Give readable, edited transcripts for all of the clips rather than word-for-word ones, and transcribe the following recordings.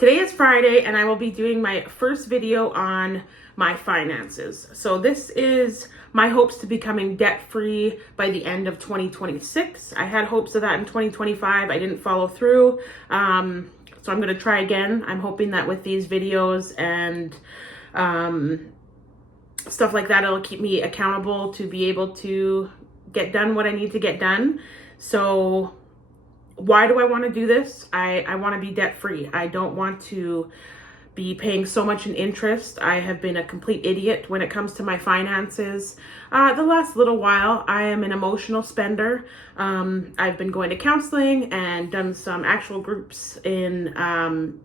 Today is Friday and I will be doing my first video on my finances. So this is my hopes to becoming debt-free by the end of 2026. I had hopes of that in 2025. I didn't follow through. So I'm going to try again. I'm hoping that with these videos and stuff like that, it'll keep me accountable to be able to get done what I need to get done. So why do I want to do this? I want to be debt-free. I don't want to be paying so much in interest. I have been a complete idiot when it comes to my finances. The last little while, I am an emotional spender. I've been going to counseling and done some actual groups in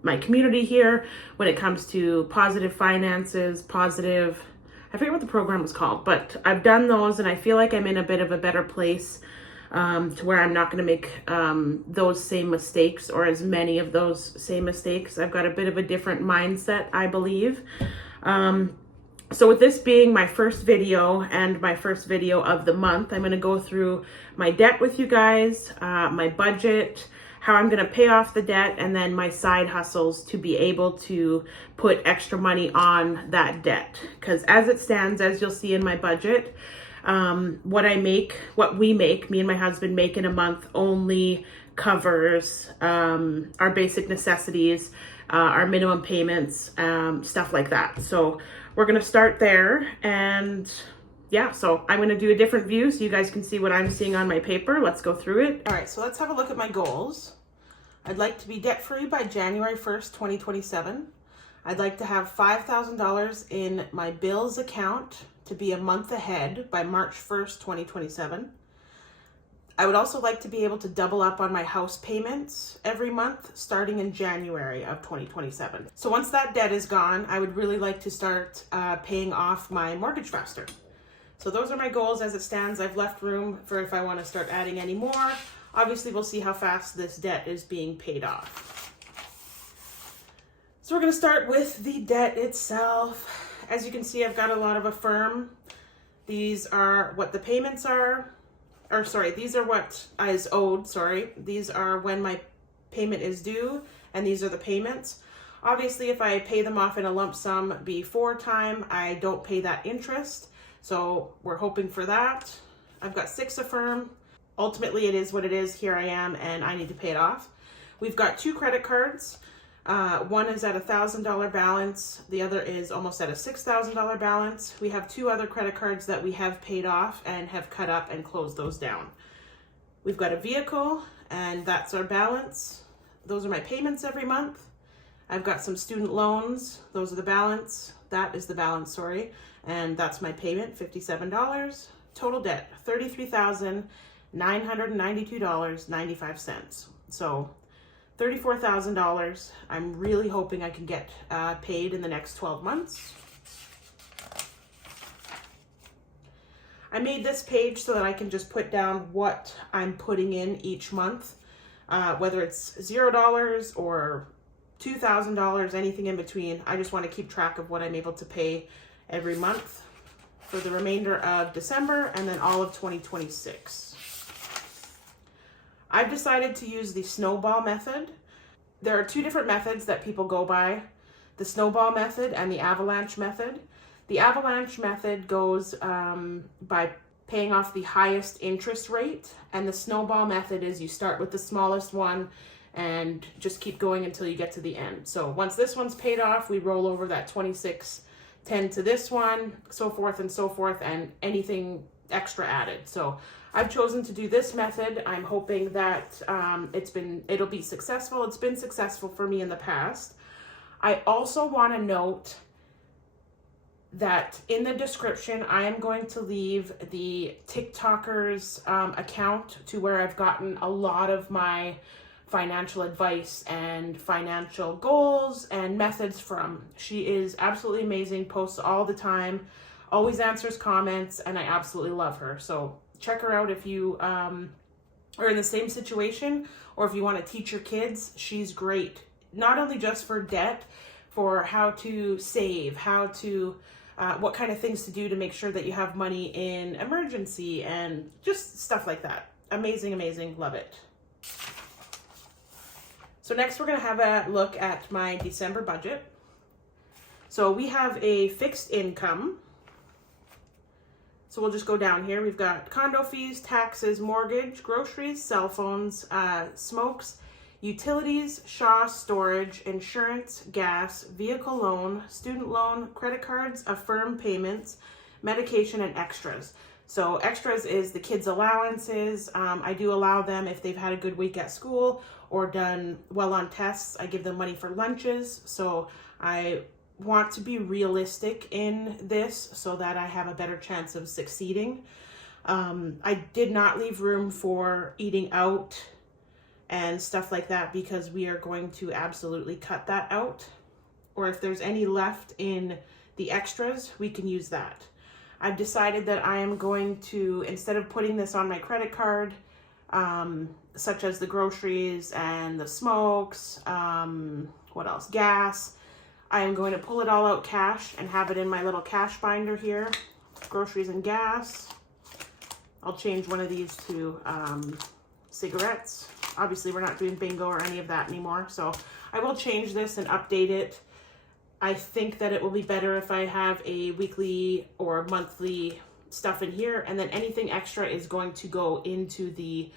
my community here when it comes to positive finances, I forget what the program was called, but I've done those and I feel like I'm in a bit of a better place to where I'm not going to make those same mistakes or as many of those same mistakes. I've got a bit of a different mindset, I believe. So with this being my first video and my first video of the month, I'm going to go through my debt with you guys, my budget, how I'm going to pay off the debt, and then my side hustles to be able to put extra money on that debt. Because as it stands, as you'll see in my budget, what we make, me and my husband make in a month only covers our basic necessities, our minimum payments, stuff like that. So we're going to start there. And yeah, so I'm going to do a different view so you guys can see what I'm seeing on my paper. Let's go through it. All right, so let's have a look at my goals. I'd like to be debt-free by January 1st, 2027. I'd like to have $5,000 in my bills account to be a month ahead by March 1st, 2027. I would also like to be able to double up on my house payments every month starting in January of 2027. So once that debt is gone, I would really like to start paying off my mortgage faster. So those are my goals as it stands. I've left room for if I want to start adding any more. Obviously, we'll see how fast this debt is being paid off. So we're going to start with the debt itself. As you can see, I've got a lot of Affirm. These are what the payments are. These are what is owed, These are when my payment is due, and these are the payments. Obviously, if I pay them off in a lump sum before time, I don't pay that interest. So we're hoping for that. I've got 6 Affirm. Ultimately, it is what it is. Here I am, and I need to pay it off. We've got 2 credit cards. One is at $1,000 balance. The other is almost at a $6,000 balance. We have 2 other credit cards that we have paid off and have cut up and closed those down. We've got a vehicle, and that's our balance. Those are my payments every month. I've got some student loans. Those are the balance. That is the balance, and that's my payment, $57. Total debt, $33,992.95. So $34,000. I'm really hoping I can get paid in the next 12 months. I made this page so that I can just put down what I'm putting in each month, whether it's $0 or $2,000, anything in between. I just want to keep track of what I'm able to pay every month for the remainder of December and then all of 2026. I've decided to use the snowball method. There are 2 different methods that people go by, the snowball method and the avalanche method. The avalanche method goes by paying off the highest interest rate, and the snowball method is you start with the smallest one and just keep going until you get to the end. So once this one's paid off, we roll over that 2610 to this one, so forth, and anything extra added. So I've chosen to do this method. I'm hoping that it'll be successful. It's been successful for me in the past. I also want to note that in the description, I am going to leave the TikToker's account to where I've gotten a lot of my financial advice and financial goals and methods from. She is absolutely amazing, posts all the time, always answers comments, and I absolutely love her. So check her out if you are in the same situation or if you want to teach your kids. She's great, not only just for debt, for how to save, what kind of things to do to make sure that you have money in emergency and just stuff like that. Amazing, love it. So next we're going to have a look at my December budget. So we have a fixed income. So we'll just go down here. We've got condo fees, taxes, mortgage, groceries, cell phones, smokes, utilities, Shaw storage, insurance, gas, vehicle loan, student loan, credit cards, Affirm payments, medication, and extras. So extras is the kids' allowances. I do allow them if they've had a good week at school or done well on tests. I give them money for lunches. So I want to be realistic in this so that I have a better chance of succeeding. I did not leave room for eating out and stuff like that because we are going to absolutely cut that out. Or if there's any left in the extras, we can use that. I've decided that I am going to, instead of putting this on my credit card, such as the groceries and the smokes, what else, gas, I am going to pull it all out cash and have it in my little cash binder here, groceries and gas. I'll change one of these to cigarettes. Obviously, we're not doing bingo or any of that anymore, so I will change this and update it. I think that it will be better if I have a weekly or monthly stuff in here, and then anything extra is going to go into the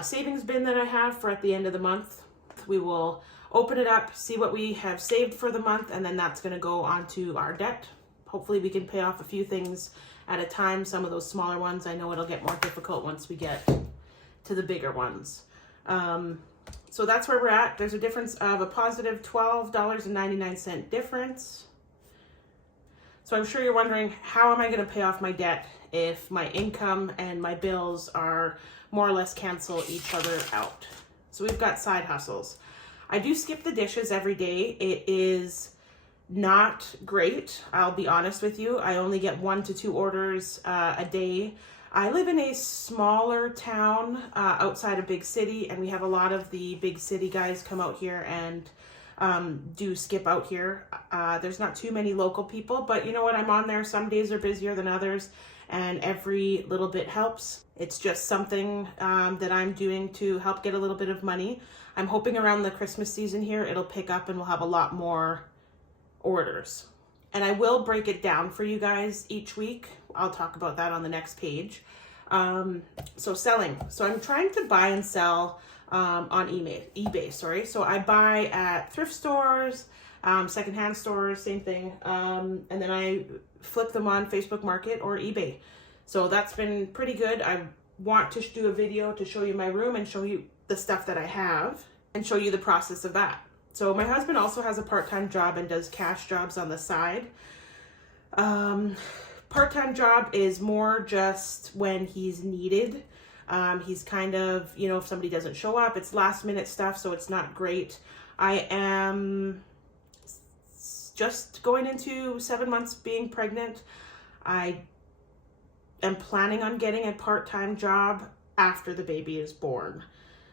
savings bin that I have for at the end of the month. We will open it up, see what we have saved for the month, and then that's going to go onto our debt. Hopefully we can pay off a few things at a time. Some of those smaller ones, I know it'll get more difficult once we get to the bigger ones. So that's where we're at. There's a difference of a positive $12.99 difference. So I'm sure you're wondering, how am I going to pay off my debt if my income and my bills are more or less cancel each other out? So we've got side hustles. I do skip the dishes every day. It is not great, I'll be honest with you. I only get 1 to 2 orders a day. I live in a smaller town outside a big city, and we have a lot of the big city guys come out here and do skip out here. There's not too many local people, but you know what? I'm on there. Some days are busier than others, and every little bit helps. It's just something that I'm doing to help get a little bit of money. I'm hoping around the Christmas season here, it'll pick up and we'll have a lot more orders. And I will break it down for you guys each week. I'll talk about that on the next page. So selling. So I'm trying to buy and sell on eBay, sorry. So I buy at thrift stores, secondhand stores, same thing. And then I flip them on Facebook Market or eBay. So that's been pretty good. I want to do a video to show you my room and show you the stuff that I have and show you the process of that. So my husband also has a part-time job and does cash jobs on the side. Part-time job is more just when he's needed. He's kind of, you know, if somebody doesn't show up, it's last minute stuff, so it's not great. I am just going into 7 months being pregnant. I am planning on getting a part-time job after the baby is born.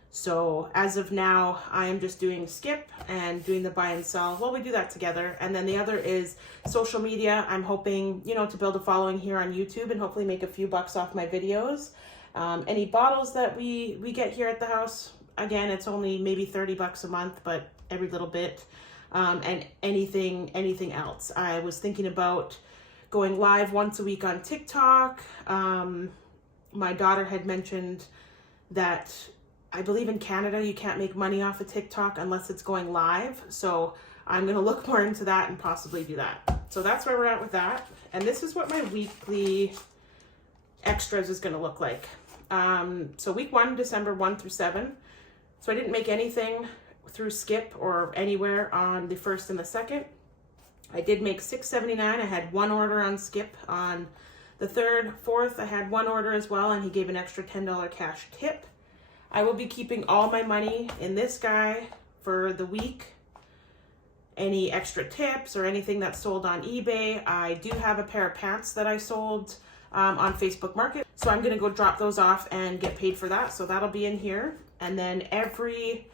So as of now, I am just doing skip and doing the buy and sell. Well, we do that together. And then the other is social media. I'm hoping, you know, to build a following here on YouTube and hopefully make a few bucks off my videos. Any bottles that we get here at the house, again, it's only maybe 30 bucks a month, but every little bit. And anything else. I was thinking about going live once a week on TikTok. My daughter had mentioned that I believe in Canada, you can't make money off of TikTok unless it's going live. So I'm going to look more into that and possibly do that. So that's where we're at with that. And this is what my weekly extras is going to look like. So week 1, December 1 through 7. So I didn't make anything through Skip or anywhere on the 1st and the 2nd. I did make $6.79. I had 1 order on Skip on the 3rd, 4th. I had 1 order as well, and he gave an extra $10 cash tip. I will be keeping all my money in this guy for the week. Any extra tips or anything that's sold on eBay. I do have a pair of pants that I sold on Facebook Market. So I'm going to go drop those off and get paid for that. So that'll be in here. And then every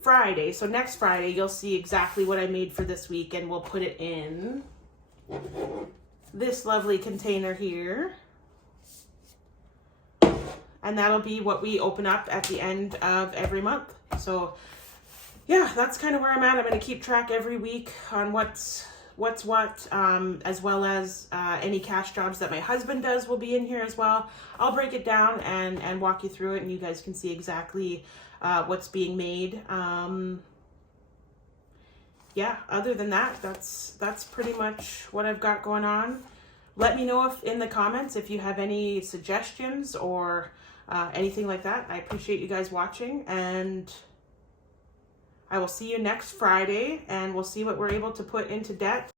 Friday, so next Friday, you'll see exactly what I made for this week. And we'll put it in this lovely container here. And that'll be what we open up at the end of every month. So yeah, that's kind of where I'm at. I'm going to keep track every week on what's what, as well as any cash jobs that my husband does will be in here as well. I'll break it down and walk you through it, and you guys can see exactly what's being made. Yeah, other than that, that's pretty much what I've got going on. Let me know if in the comments if you have any suggestions or anything like that. I appreciate you guys watching, and I will see you next Friday, and we'll see what we're able to put into debt.